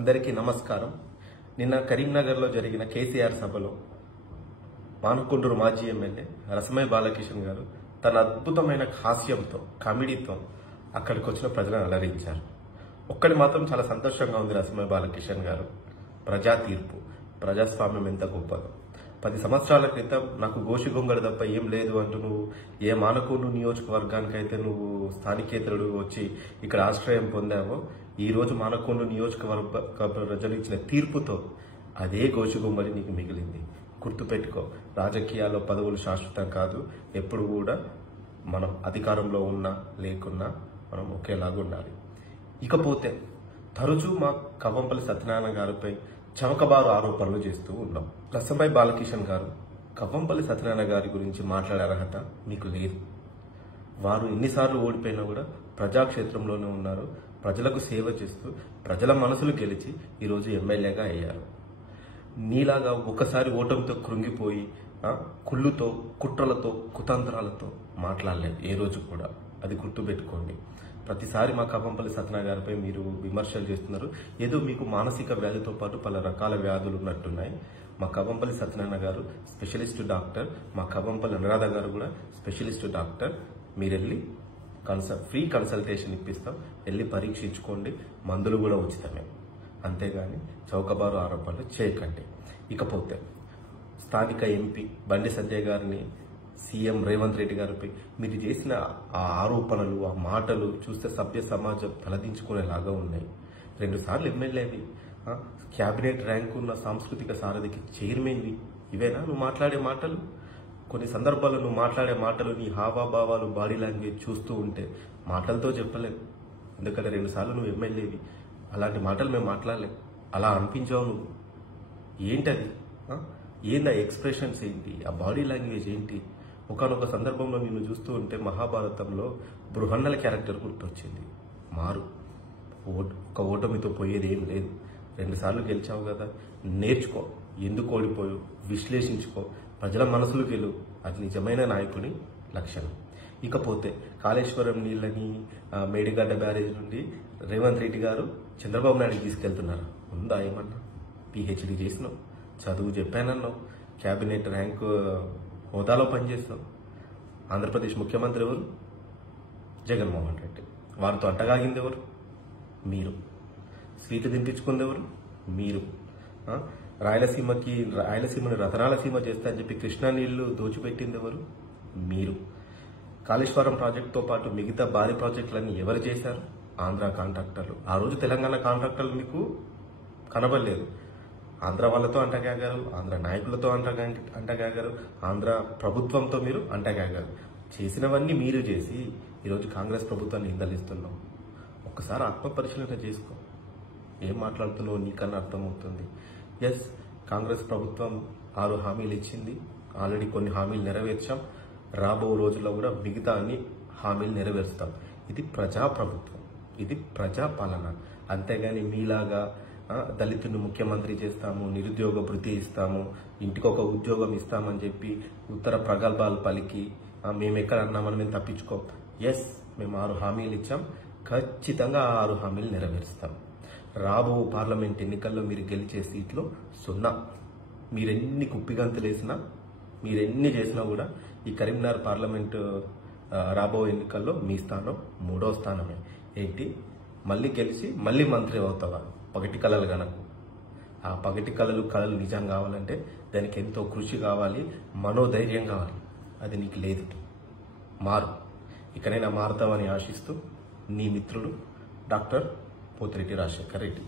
అందరికీ నమస్కారం. నిన్న కరీంనగర్లో జరిగిన కేసీఆర్ సభలో మానుకొండూరు మాజీ ఎమ్మెల్యే రసమయ్య బాలకిషన్ గారు తన అద్భుతమైన హాస్యంతో కామెడీతో అక్కడికి వచ్చిన ప్రజలను అలరించారు. ఒక్కడి మాత్రం చాలా సంతోషంగా ఉంది రసమయ్య బాలకిషన్ గారు. ప్రజా తీర్పు, ప్రజాస్వామ్యం ఎంత గొప్పదో. 10 సంవత్సరాల క్రితం నాకు గోషిగొంగడు తప్ప ఏం లేదు అంటూ నువ్వు ఏ మానకొండూరు నియోజకవర్గానికైతే నువ్వు స్థానికేతరుడు వచ్చి ఇక్కడ ఆశ్రయం పొందావో, ఈ రోజు మానకొండూరు నియోజకవర్గ ప్రజలు ఇచ్చిన తీర్పుతో అదే గోషిగొంగడి నీకు మిగిలింది. గుర్తుపెట్టుకో, రాజకీయాల్లో పదవులు శాశ్వతం కాదు. ఎప్పుడు కూడా మనం అధికారంలో ఉన్నా లేకున్నా మనం ఒకేలాగా ఉండాలి. ఇకపోతే తరచూ మా కవ్వంపల్లి సత్యనారాయణ గారిపై చవకబారు ఆరోపణలు చేస్తూ ఉన్నాం. రసమయ్య బాలకిషన్ గారు కవ్వంపల్లి సత్యనారాయణ గారి గురించి మాట్లాడే అర్హత మీకు లేదు. వారు ఎన్నిసార్లు ఓడిపోయినా కూడా ప్రజాక్షేత్రంలోనే ఉన్నారు. ప్రజలకు సేవ చేస్తూ ప్రజల మనసులు గెలిచి ఈరోజు ఎమ్మెల్యేగా అయ్యారు. నీలాగా ఒకసారి ఓటమితో కృంగిపోయి కుళ్ళుతో, కుట్రలతో, కుతంత్రాలతో మాట్లాడలేదు ఏ రోజు కూడా. అది గుర్తుపెట్టుకోండి. ప్రతిసారి మా కవ్వంపల్లి సత్యనారాయణ గారిపై మీరు విమర్శలు చేస్తున్నారు. ఏదో మీకు మానసిక వ్యాధితో పాటు పలు రకాల వ్యాధులు ఉన్నట్టున్నాయి. మా కవ్వంపల్లి సత్యనారాయణ గారు స్పెషలిస్ట్ డాక్టర్, మా కవ్వంపల్లి అనురాధ గారు కూడా స్పెషలిస్ట్ డాక్టర్. మీరు వెళ్ళి ఫ్రీ కన్సల్టేషన్ ఇప్పిస్తాం, వెళ్ళి పరీక్షించుకోండి. మందులు కూడా ఉచితమే. అంతేగాని చౌకబారు ఆరోపణలు చేయకండి. ఇకపోతే స్థానిక ఎంపీ బండి సంజయ్ గారిని సీఎం రేవంత్ రెడ్డి గారిపై మీరు చేసిన ఆ ఆరోపణలు, ఆ మాటలు చూస్తే సభ్య సమాజం తలదించుకునేలాగా ఉన్నాయి. 2 సార్లు ఎమ్మెల్యేవి, క్యాబినెట్ ర్యాంకు ఉన్న సాంస్కృతిక సారథికి చైర్మన్వి. ఇవేనా నువ్వు మాట్లాడే మాటలు? కొన్ని సందర్భాల్లో నువ్వు మాట్లాడే మాటలు, నీ హావాభావాలు, బాడీ లాంగ్వేజ్ చూస్తూ ఉంటే మాటలతో చెప్పలేవు. ఎందుకంటే 2 సార్లు నువ్వు ఎమ్మెల్యేవి. అలాంటి మాటలు మేము మాట్లాడలేం. అలా అనిపించావు నువ్వు. ఏంటది? ఏందా ఎక్స్ప్రెషన్స్ ఏంటి? ఆ బాడీ లాంగ్వేజ్ ఏంటి? ఒకనొక సందర్భంలో నిన్ను చూస్తూ ఉంటే మహాభారతంలో బృహన్నల క్యారెక్టర్ గుర్తొచ్చింది. మారు. ఒక ఓటమితో పోయేది ఏం లేదు. 2 సార్లు గెలిచావు కదా, నేర్చుకో. ఎందుకు ఓడిపోయావు విశ్లేషించుకో. ప్రజల మనసులు గెలువు. అది నిజమైన నాయకుని లక్షణం. ఇకపోతే కాళేశ్వరం నీళ్ళని మేడిగడ్డ బ్యారేజ్ నుండి రేవంత్ రెడ్డి గారు చంద్రబాబు నాయుడు తీసుకెళ్తున్నారు. ఉందా ఏమన్నా? పిహెచ్డి చేసినావు, చదువు చెప్పానన్నావు, క్యాబినెట్ ర్యాంకు హోదాలో పనిచేస్తాం. ఆంధ్రప్రదేశ్ ముఖ్యమంత్రి ఎవరు? జగన్మోహన్ రెడ్డి. వారితో అంటగాగింది ఎవరు? మీరు. సీటు దింపించుకుంది ఎవరు? మీరు. రాయలసీమని రతనాలసీమ చేస్తా అని చెప్పి కృష్ణా నీళ్లు దోచిపెట్టింది ఎవరు? మీరు. కాళేశ్వరం ప్రాజెక్టుతో పాటు మిగతా భారీ ప్రాజెక్టులన్నీ ఎవరు చేశారు? ఆంధ్ర కాంట్రాక్టర్లు. ఆ రోజు తెలంగాణ కాంట్రాక్టర్లు మీకు కనబడలేదు. ఆంధ్ర వాళ్ళతో అంటగాగారు, ఆంధ్ర నాయకులతో అంటగాగారు, ఆంధ్ర ప్రభుత్వంతో మీరు అంటగాగారు. చేసినవన్నీ మీరు చేసి ఈరోజు కాంగ్రెస్ ప్రభుత్వాన్ని నిందలిస్తున్నాం. ఒక్కసారి ఆత్మపరిశీలన చేసుకో. ఏం మాట్లాడుతున్నావు నీకన్నా అర్థమవుతుంది. ఎస్, కాంగ్రెస్ ప్రభుత్వం 6 హామీలు ఇచ్చింది. ఆల్రెడీ కొన్ని హామీలు నెరవేర్చాం. రాబో రోజుల్లో కూడా మిగతా అన్ని హామీలు నెరవేరుస్తాం. ఇది ప్రజాప్రభుత్వం, ఇది ప్రజాపాలన. అంతేగాని మీలాగా దళితుని ముఖ్యమంత్రి చేస్తాము, నిరుద్యోగ భృతి ఇస్తాము, ఇంటికొక ఉద్యోగం ఇస్తామని చెప్పి ఉత్తర ప్రగల్భాలు పలికి మేము ఎక్కడ అన్నామని మేము తప్పించుకోం. ఎస్, మేము 6 హామీలు ఇచ్చాం. ఖచ్చితంగా ఆ 6 హామీలు నెరవేరుస్తాం. రాబో పార్లమెంట్ ఎన్నికల్లో మీరు గెలిచే సీట్లు 0. మీరెన్ని కుప్పిగంతులు వేసినా, మీరెన్ని చేసినా కూడా ఈ కరీంనగర్ పార్లమెంటు రాబో ఎన్నికల్లో మీ స్థానం 3వ స్థానమే. ఏంటి, మళ్ళీ గెలిచి మళ్ళీ మంత్రి అవుతావా? పగటి కళలు గనకు. ఆ పగటి కళలు నిజం కావాలంటే దానికి ఎంతో కృషి కావాలి, మనోధైర్యం కావాలి. అది నీకు లేదు. మారు. ఇకనైనా మారుతావని ఆశిస్తూ నీ మిత్రుడు డాక్టర్ పోతిరెడ్డి రాజశేఖర్ రెడ్డి.